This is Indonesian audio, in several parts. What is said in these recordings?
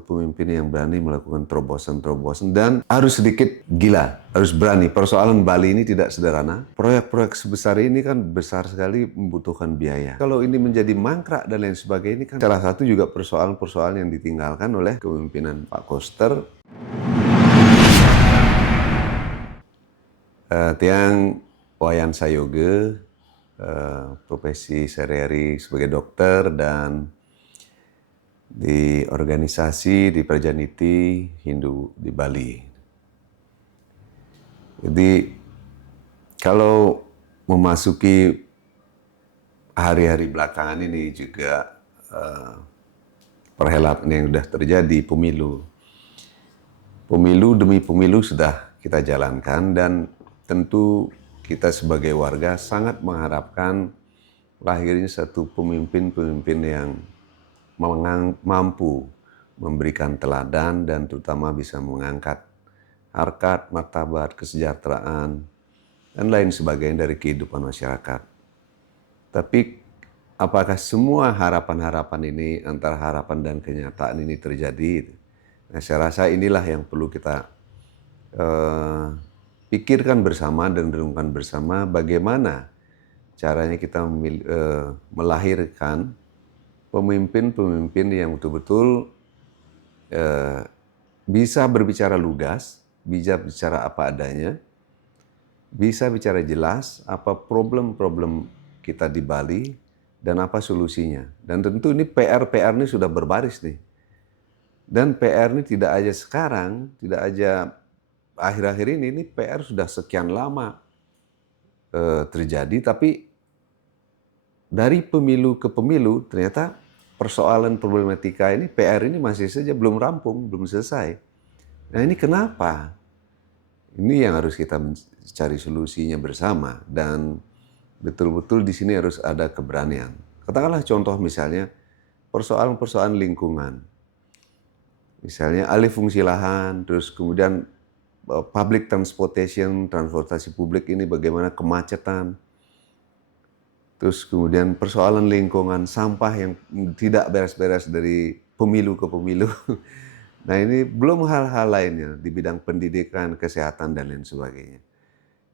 Pemimpin yang berani melakukan terobosan-terobosan dan harus sedikit gila, harus berani. Persoalan Bali ini tidak sederhana. Proyek-proyek sebesar ini kan besar sekali, membutuhkan biaya. Kalau ini menjadi mangkrak dan lain sebagainya, ini kan salah satu juga persoalan-persoalan yang ditinggalkan oleh kepemimpinan Pak Koster. Tiang wayan sayoge, profesi sehari-hari sebagai dokter dan di organisasi di Prajaniti Hindu di Bali. Jadi kalau memasuki hari-hari belakangan ini juga perhelatan yang sudah terjadi, pemilu demi pemilu sudah kita jalankan dan tentu kita sebagai warga sangat mengharapkan lahirnya satu pemimpin-pemimpin yang mampu memberikan teladan dan terutama bisa mengangkat harkat, martabat, kesejahteraan, dan lain sebagainya dari kehidupan masyarakat. Tapi apakah semua harapan-harapan ini antara harapan dan kenyataan ini terjadi? Nah, saya rasa inilah yang perlu kita pikirkan bersama dan renungkan bersama bagaimana caranya kita melahirkan pemimpin-pemimpin yang betul-betul bisa berbicara lugas, bisa bicara apa adanya, bisa bicara jelas apa problem-problem kita di Bali dan apa solusinya. Dan tentu ini PR ini sudah berbaris nih. Dan PR ini tidak aja sekarang, tidak aja akhir-akhir ini PR sudah sekian lama terjadi, tapi dari pemilu ke pemilu ternyata persoalan problematika ini, PR ini masih saja belum rampung, belum selesai. Nah ini kenapa? Ini yang harus kita cari solusinya bersama dan betul-betul di sini harus ada keberanian. Katakanlah contoh misalnya persoalan-persoalan lingkungan. Misalnya alih fungsi lahan, terus kemudian public transportation, transportasi publik ini bagaimana kemacetan. Terus kemudian persoalan lingkungan, sampah yang tidak beres-beres dari pemilu ke pemilu. Nah ini belum hal-hal lainnya di bidang pendidikan, kesehatan, dan lain sebagainya.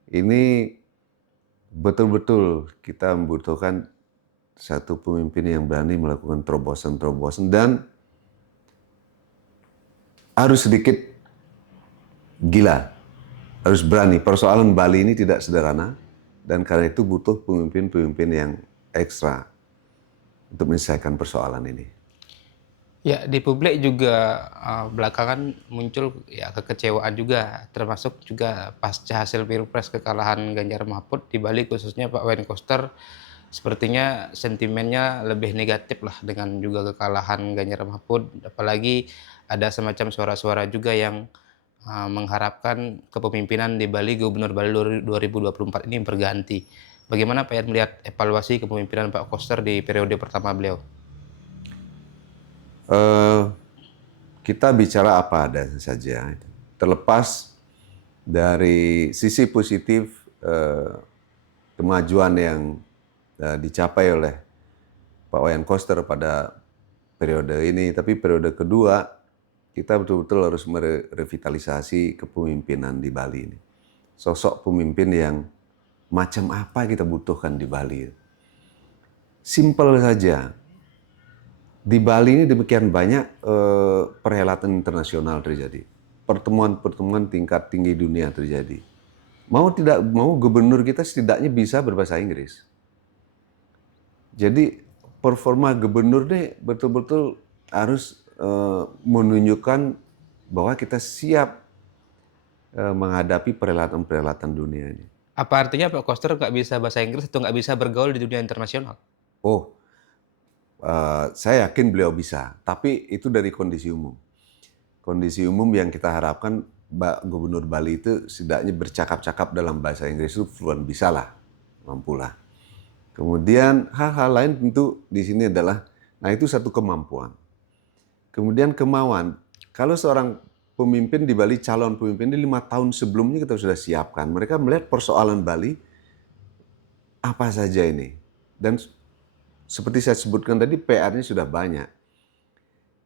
Ini betul-betul kita membutuhkan satu pemimpin yang berani melakukan terobosan-terobosan dan harus sedikit gila, harus berani. Persoalan Bali ini tidak sederhana. Dan karena itu butuh pemimpin-pemimpin yang ekstra untuk menyelesaikan persoalan ini. Ya, di publik juga belakangan muncul ya kekecewaan juga, termasuk juga pasca hasil Pilpres kekalahan Ganjar Mahfud di Bali, khususnya Pak Wayan Koster sepertinya sentimennya lebih negatif lah dengan juga kekalahan Ganjar Mahfud, apalagi ada semacam suara-suara juga yang mengharapkan kepemimpinan di Bali, Gubernur Bali 2024 ini berganti. Bagaimana Pak Yan melihat evaluasi kepemimpinan Pak Koster di periode pertama beliau? Kita bicara apa adanya saja. Terlepas dari sisi positif kemajuan yang dicapai oleh Pak Wayan Koster pada periode ini, tapi periode kedua kita betul-betul harus merevitalisasi kepemimpinan di Bali ini. Sosok pemimpin yang macam apa kita butuhkan di Bali. Simpel saja. Di Bali ini demikian banyak perhelatan internasional terjadi. Pertemuan-pertemuan tingkat tinggi dunia terjadi. Mau tidak mau gubernur kita setidaknya bisa berbahasa Inggris. Jadi performa gubernur ini betul-betul harus menunjukkan bahwa kita siap menghadapi perhelatan-perhelatan dunia ini. Apa artinya Pak Koster nggak bisa bahasa Inggris atau nggak bisa bergaul di dunia internasional? Oh, saya yakin beliau bisa, tapi itu dari kondisi umum. Kondisi umum yang kita harapkan Gubernur Bali itu setidaknya bercakap-cakap dalam bahasa Inggris itu fluent, bisa lah, mampulah. Kemudian hal-hal lain tentu di sini adalah, nah itu satu kemampuan. Kemudian kemauan. Kalau seorang pemimpin di Bali, calon pemimpin ini 5 tahun sebelumnya kita sudah siapkan. Mereka melihat persoalan Bali apa saja ini. Dan seperti saya sebutkan tadi, PR-nya sudah banyak.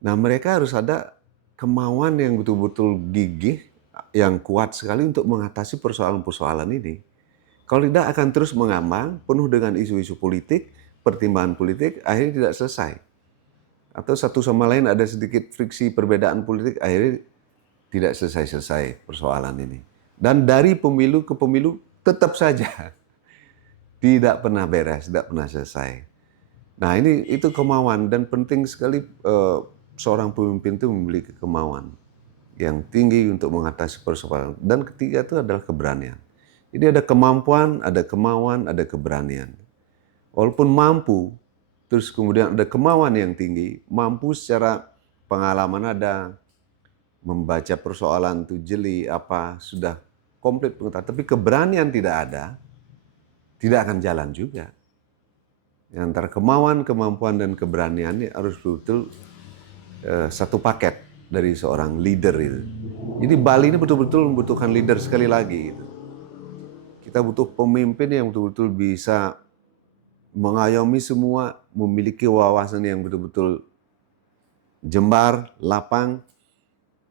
Nah mereka harus ada kemauan yang betul-betul gigih, yang kuat sekali untuk mengatasi persoalan-persoalan ini. Kalau tidak akan terus mengambang, penuh dengan isu-isu politik, pertimbangan politik, akhirnya tidak selesai. Atau satu sama lain ada sedikit friksi perbedaan politik, akhirnya tidak selesai-selesai persoalan ini. Dan dari pemilu ke pemilu tetap saja tidak pernah beres, tidak pernah selesai. Nah ini itu kemauan, dan penting sekali seorang pemimpin itu memiliki kemauan yang tinggi untuk mengatasi persoalan. Dan ketiga itu adalah keberanian. Jadi ada kemampuan, ada kemauan, ada keberanian. Walaupun mampu, terus kemudian ada kemauan yang tinggi, mampu secara pengalaman ada, membaca persoalan itu jeli, sudah komplit pengetahuan, tapi keberanian tidak ada, tidak akan jalan juga. Antara kemauan, kemampuan, dan keberanian ini harus betul-betul satu paket dari seorang leader itu. Jadi Bali ini betul-betul membutuhkan leader sekali lagi. Gitu. Kita butuh pemimpin yang betul-betul bisa mengayomi semua, memiliki wawasan yang betul-betul jembar, lapang,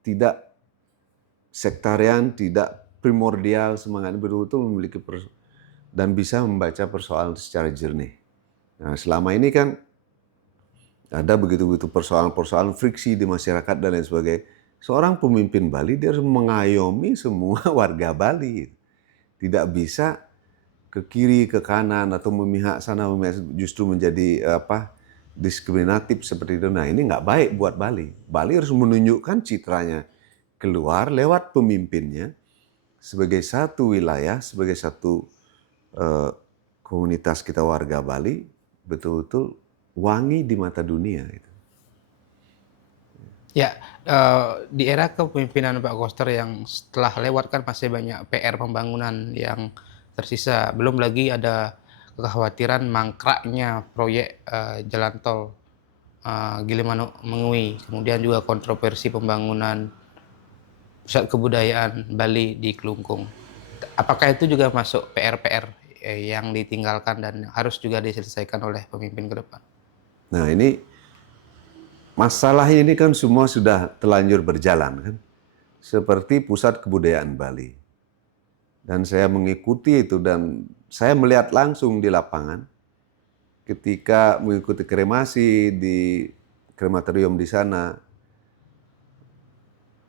tidak sektarian, tidak primordial, semangatnya betul-betul memiliki dan bisa membaca persoalan secara jernih. Nah, selama ini kan ada begitu-begitu persoalan-persoalan friksi di masyarakat dan lain sebagainya. Seorang pemimpin Bali dia harus mengayomi semua warga Bali. Tidak bisa ke kiri, ke kanan, atau memihak sana, justru menjadi diskriminatif seperti itu. Nah ini nggak baik buat Bali. Bali harus menunjukkan citranya keluar lewat pemimpinnya sebagai satu wilayah, sebagai satu komunitas kita warga Bali, betul-betul wangi di mata dunia. Ya, di era kepemimpinan Pak Koster yang setelah lewat kan masih banyak PR pembangunan yang tersisa. Belum lagi ada kekhawatiran mangkraknya proyek jalan tol Gilimanuk-Mengui. Kemudian juga kontroversi pembangunan pusat kebudayaan Bali di Kelungkung. Apakah itu juga masuk PR-PR yang ditinggalkan dan harus juga diselesaikan oleh pemimpin ke depan? Nah ini masalah ini kan semua sudah telanjur berjalan kan, seperti pusat kebudayaan Bali. Dan saya mengikuti itu dan saya melihat langsung di lapangan ketika mengikuti kremasi di krematorium di sana.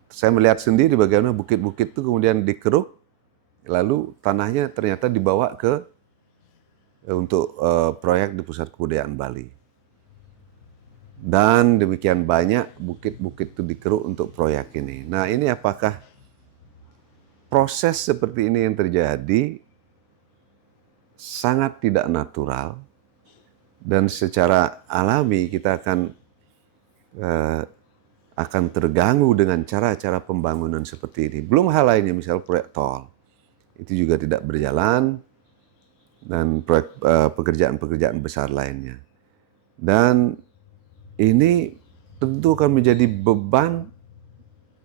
Saya melihat sendiri bagaimana bukit-bukit itu kemudian dikeruk, lalu tanahnya ternyata dibawa ke untuk proyek di pusat kebudayaan Bali. Dan demikian banyak bukit-bukit itu dikeruk untuk proyek ini. Nah ini apakah proses seperti ini yang terjadi sangat tidak natural, dan secara alami kita akan terganggu dengan cara-cara pembangunan seperti ini. Belum hal lainnya, misal proyek tol, itu juga tidak berjalan, dan proyek pekerjaan-pekerjaan besar lainnya. Dan ini tentu akan menjadi beban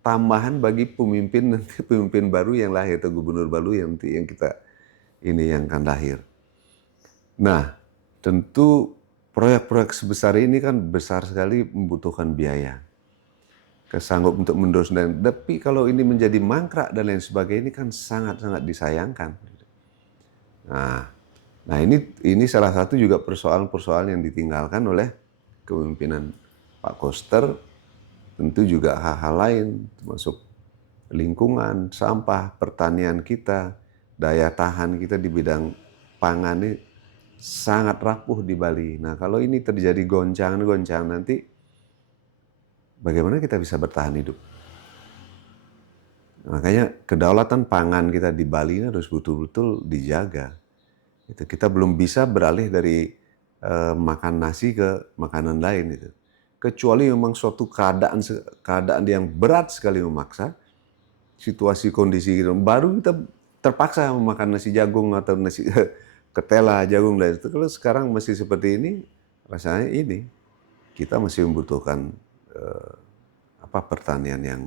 tambahan bagi pemimpin nanti, pemimpin baru yang lahir, atau gubernur baru yang kita ini yang akan lahir. Nah, tentu proyek-proyek sebesar ini kan besar sekali, membutuhkan biaya. Kesanggup untuk menerus, tapi kalau ini menjadi mangkrak dan lain sebagainya, ini kan sangat-sangat disayangkan. Nah ini salah satu juga persoalan-persoalan yang ditinggalkan oleh kepemimpinan Pak Koster. Tentu juga hal-hal lain, termasuk lingkungan, sampah, pertanian kita, daya tahan kita di bidang pangan ini sangat rapuh di Bali. Nah kalau ini terjadi goncangan-goncangan nanti, bagaimana kita bisa bertahan hidup? Makanya kedaulatan pangan kita di Bali ini harus betul-betul dijaga. Kita belum bisa beralih dari makan nasi ke makanan lain itu. Kecuali memang suatu keadaan yang berat sekali memaksa, situasi kondisi gitu, baru kita terpaksa memakan nasi jagung atau nasi ketela jagung dan itu. Kalau sekarang masih seperti ini, rasanya kita masih membutuhkan pertanian yang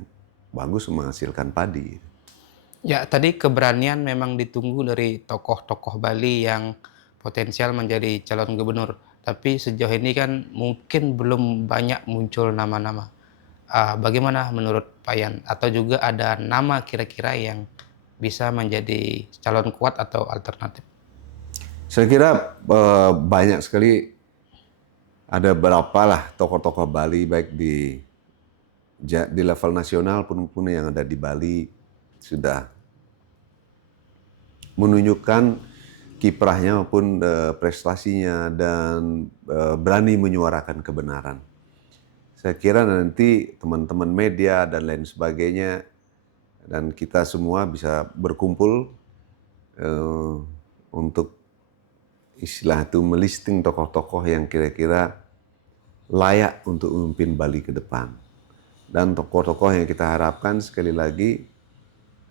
bagus menghasilkan padi. Ya, tadi keberanian memang ditunggu dari tokoh-tokoh Bali yang potensial menjadi calon gubernur. Tapi sejauh ini kan mungkin belum banyak muncul nama-nama. Bagaimana menurut Pak Yan? Atau juga ada nama kira-kira yang bisa menjadi calon kuat atau alternatif? Saya kira banyak sekali, ada berapa lah tokoh-tokoh Bali baik di level nasional pun yang ada di Bali sudah menunjukkan kiprahnya maupun prestasinya dan berani menyuarakan kebenaran. Saya kira nanti teman-teman media dan lain sebagainya dan kita semua bisa berkumpul untuk istilah itu melisting tokoh-tokoh yang kira-kira layak untuk memimpin Bali ke depan. Dan tokoh-tokoh yang kita harapkan sekali lagi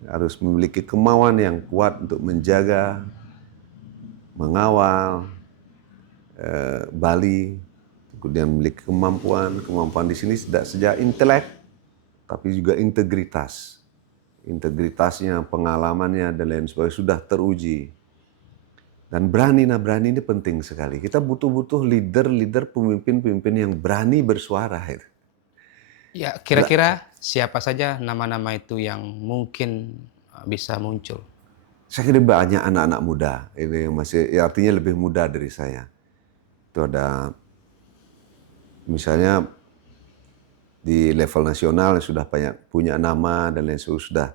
harus memiliki kemauan yang kuat untuk menjaga, mengawal Bali, kemudian memiliki kemampuan di sini tidak saja intelek, tapi juga integritas. Integritasnya, pengalamannya, dan lain sebagainya sudah teruji. Dan berani ini penting sekali. Kita butuh leader-leader, pemimpin-pemimpin yang berani bersuara. Ya, kira-kira siapa saja nama-nama itu yang mungkin bisa muncul? Saya kira banyak anak-anak muda, ini yang masih, ya artinya lebih muda dari saya. Itu ada misalnya di level nasional sudah banyak punya nama dan lain sebagainya, sudah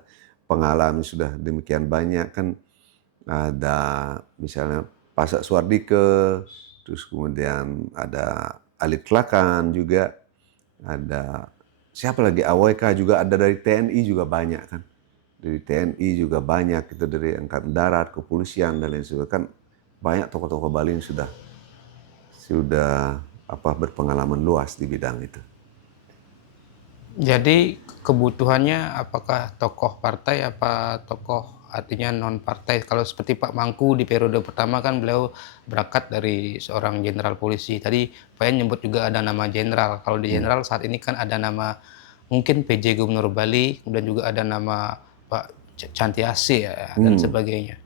pengalaman sudah demikian banyak kan. Ada misalnya Pasak Suardike, terus kemudian ada Alit Klakan juga, ada siapa lagi, AWK juga ada, dari TNI juga banyak kan. Dari TNI juga banyak, itu dari Angkatan Darat, Kepolisian dan lain sebagainya kan, banyak tokoh-tokoh Bali yang sudah berpengalaman luas di bidang itu. Jadi kebutuhannya apakah tokoh partai apa tokoh artinya non partai? Kalau seperti Pak Mangku di periode pertama kan beliau berangkat dari seorang jenderal polisi. Tadi Pak Yan nyebut juga ada nama jenderal. Kalau di jenderal saat ini kan ada nama mungkin PJ Gubernur Bali, kemudian juga ada nama Pak Cantiase ya, dan sebagainya.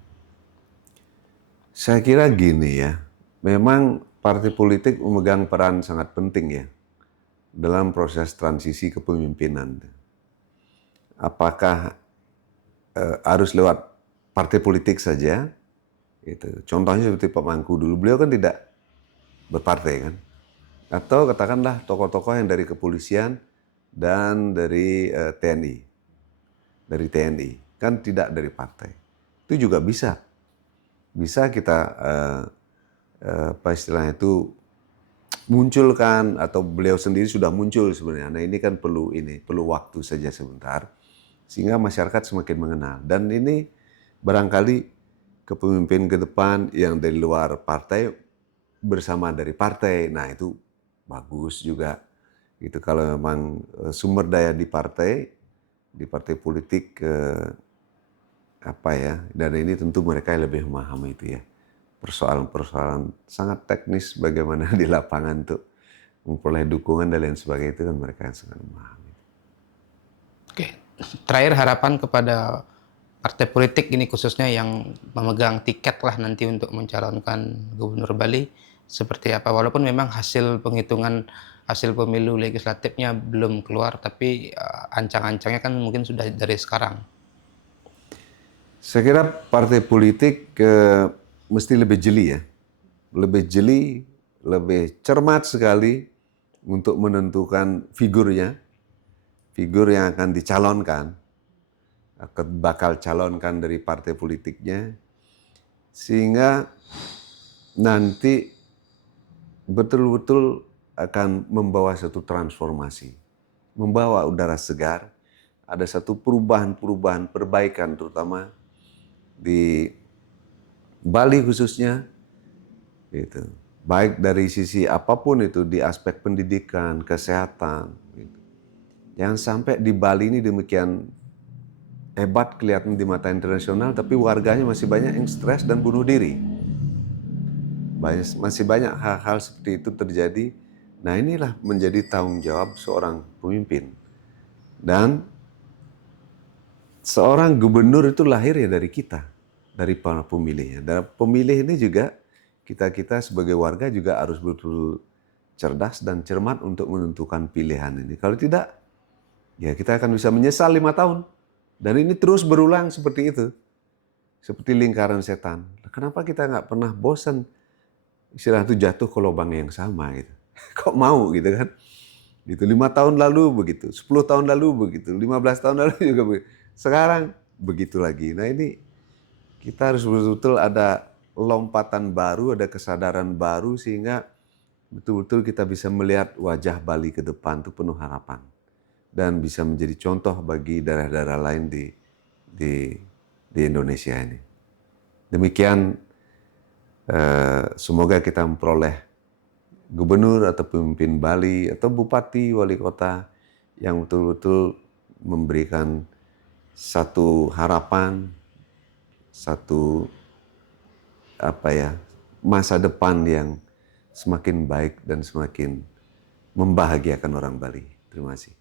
Saya kira gini ya, memang partai politik memegang peran sangat penting ya dalam proses transisi kepemimpinan. Apakah harus lewat partai politik saja? Itu. Contohnya seperti Pak Mangku dulu, beliau kan tidak berpartai kan? Atau katakanlah tokoh-tokoh yang dari kepolisian dan dari TNI. Dari TNI, kan tidak dari partai. Itu juga bisa. Bisa kita, apa istilahnya itu, munculkan, atau beliau sendiri sudah muncul sebenarnya. Nah ini kan perlu waktu saja sebentar, sehingga masyarakat semakin mengenal. Dan ini barangkali kepemimpinan ke depan yang dari luar partai bersama dari partai, nah itu bagus juga. Gitu. Kalau memang sumber daya di partai politik, dan ini tentu mereka yang lebih memahami itu ya. Persoalan-persoalan sangat teknis bagaimana di lapangan untuk memperoleh dukungan dan lain sebagainya, itu kan mereka yang sangat memahami. Oke, terakhir harapan kepada partai politik ini khususnya yang memegang tiket lah nanti untuk mencalonkan Gubernur Bali seperti apa? Walaupun memang hasil penghitungan hasil pemilu legislatifnya belum keluar, tapi ancang-ancangnya kan mungkin sudah dari sekarang. Saya kira partai politik mesti lebih jeli ya, lebih jeli, lebih cermat sekali untuk menentukan figurnya, figur yang akan dicalonkan, bakal calonkan dari partai politiknya, sehingga nanti betul-betul akan membawa satu transformasi, membawa udara segar, ada satu perubahan-perubahan, perbaikan terutama di Bali khususnya, gitu. Baik dari sisi apapun itu, di aspek pendidikan, kesehatan. Gitu. Jangan sampai di Bali ini demikian hebat kelihatan di mata internasional, tapi warganya masih banyak yang stres dan bunuh diri. Masih banyak hal-hal seperti itu terjadi. Nah inilah menjadi tanggung jawab seorang pemimpin. Dan seorang gubernur itu lahir ya dari kita, dari para pemilihnya. Dan pemilih ini juga kita sebagai warga juga harus betul cerdas dan cermat untuk menentukan pilihan ini. Kalau tidak, ya kita akan bisa menyesal 5 tahun. Dan ini terus berulang seperti itu. Seperti lingkaran setan. Kenapa kita nggak pernah bosan istilah itu jatuh ke lubang yang sama gitu. Kok mau gitu kan? Gitu 5 tahun lalu begitu, 10 tahun lalu begitu, 15 tahun lalu juga begitu. Sekarang begitu lagi. Nah ini kita harus betul-betul ada lompatan baru, ada kesadaran baru sehingga betul-betul kita bisa melihat wajah Bali ke depan itu penuh harapan dan bisa menjadi contoh bagi daerah-daerah lain di Indonesia ini. Demikian semoga kita memperoleh gubernur atau pemimpin Bali atau bupati, wali kota yang betul-betul memberikan satu harapan, satu masa depan yang semakin baik dan semakin membahagiakan orang Bali. Terima kasih.